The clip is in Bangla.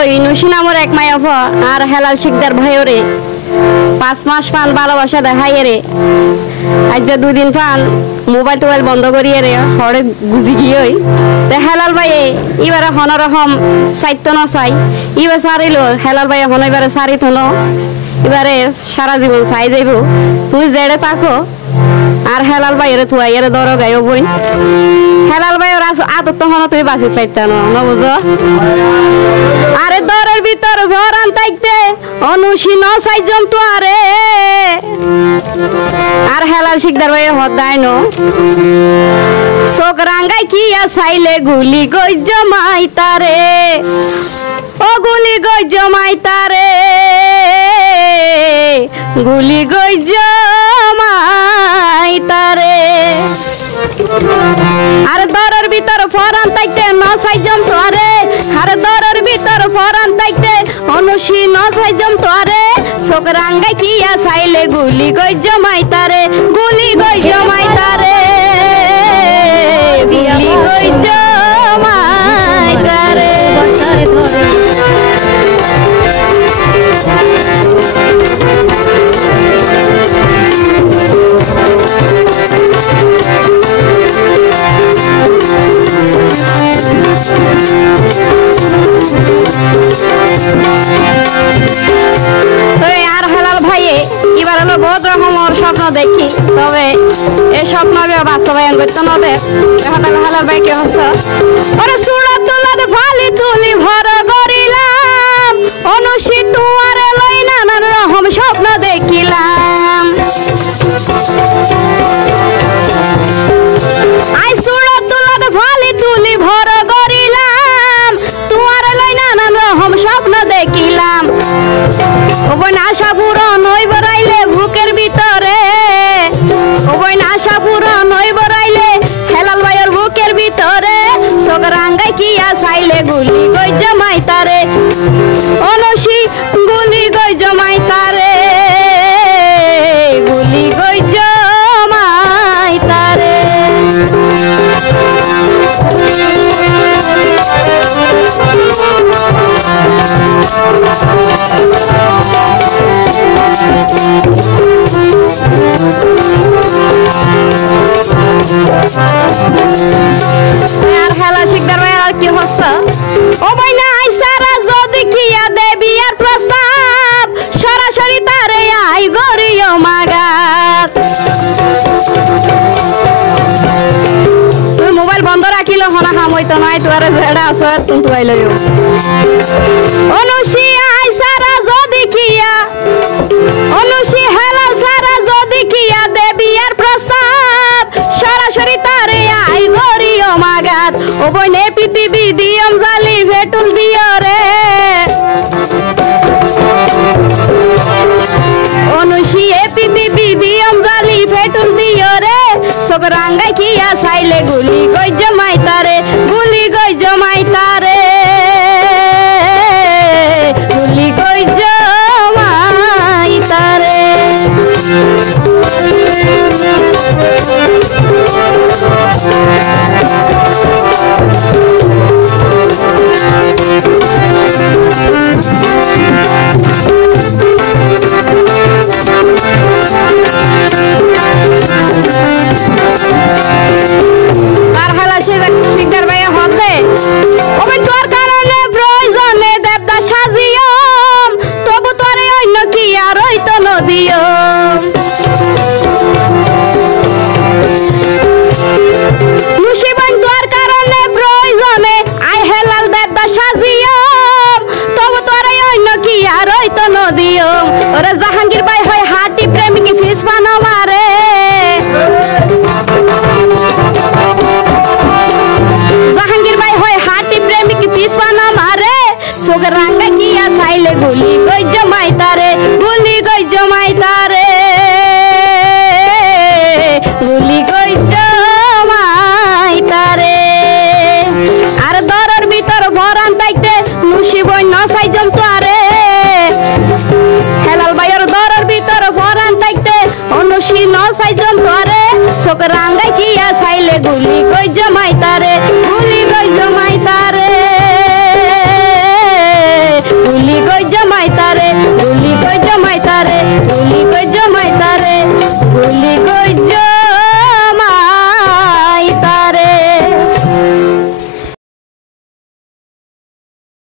ওই নুসি নামের এক মায়াফ আর হেলাল শিকদার ভাইরে 5 মাস পান ভালোবাসা দেখাই রে আজ যে 2 দিন পান মোবাইল টোবাইল বন্ধ করিয়ে রে হরে গুজি গিয়ে তে হেলাল ভাই এবারে হনরকম সাইত না চাই এবার সারিল হেলাল ভাই হন এবারে সারিত ন এবারে সারা জীবন চাই যাইব তুই জেড়ে থাকো আর হেলাল ভাইয়ের তুই এর দর গাইও বই হেলাল ভাইয়ের আদত তো হন তুই বাঁচি পাইতাম না বুঝো আরে দরের ভিতর ভরান তাইতে অনুসি ন সাইজন তো আরে আর হেলাল শিকদার ভাই হদাই ন চোখ রাঙ্গাই কি চাইলে গুলি গই জমাই তারে ও গুলি গই জমাই তারে গুলি গই জমাই তারে আর দরের ভিতর ফরান তাইতে ন সাইজন তো আরে আর দরের ভিতর ফরান তাইতে অনুসি ন সাইজন তো আরে চোখ রাঙ্গাই কি চাইলে গুলি গই জমাই তারে গুলি গই জমাই তারে গুলি গই জমাই তারে আর হেলাল ভাই এবার হলো বহুত রকমের স্বপ্ন দেখি তবে এই স্বপ্ন বাস্তবায়ন করতে না দে হেলাল ভাই কি হচ্ছে ওরে সুরা তুলাদ ফালি তুলি ভর করিলাম অনুসি তুয়ারে লই নানান রকম স্বপ্ন দেখিলাম আই সুরা তুলাদ ফালি তুলি ভর করিলাম তুয়ারে লই নানান রকম স্বপ্ন দেখিলাম ওবন আশা পূরণ হই বরাইলে বুকের ভিতরে ওবন আশা পূরণ হই বরাইলে হেলাল ভাইয়ের বুকের ভিতরে চোখ রাঙ্গাই কি চাইলে গুলি গই জমাই তারে অনুসি গুলি গই জমাই তারে গুলি গই জমাই তারে আর হেলা শিকদার ভাই আর কি হচ্ছে ও ভাই না আইসারা যদি কিয়া দেবী আর প্রস্তাব সরাসরি তারে আই গরিও মাগাত তুই মোবাইল বন্ধ রাখিল হনা হামইতো নাই তোরে জেডা আছে তুই আইলইও অনুসি আইসারা যদি কিয়া অনুসি হেলাল সারা যদি কিয়া দেবী আর প্রস্তাব সরাসরি তারে আই গরিও মাগাত ও বনে পৃথিবী দিয়ম জালি ভেটুল দিও রে অনুসি এ পৃথিবী দিয়ম জালি ভেটুল দিও রে চোখ রাঙ্গাই কি চাইলে গুলি গই জমাই তারে গুলি গই জমাই তারে গুলি গই জমাই তারে আর হেলা শিকদার ভাই হতে ওবে তোর কারণে প্রয়োজনে দেবদা সাজিয়ম তবু তোরে অন্য কি আর হইতো নদিও মুসিবন তোর কারণে প্রয়োজনে আই হেলাল দেবদা সাজিয়ম তবু তোরে অন্য কি আর হইতো নদিও ওরে জাহাঙ্গীর ভাই হয় হাটি প্রেমিকি ফিস বানো মারে জাহাঙ্গীর ভাই হয় হাটি প্রেমিক পিছওয়ানা মারে চোখ রাঙ্গা কিয়া চাইলে গুলি গই জমাই তারে গুলি গই জমাই তারে গুলি গই জমাই তারে আর দরের ভিতর ভরান তাইতে নুসি বই ন সাইজন তো আরে হেলাল ভাইয়ের দরের ভিতর ভরান তাইতে অনুসি ন সাইজন তো আরে চোখ রাঙ্গা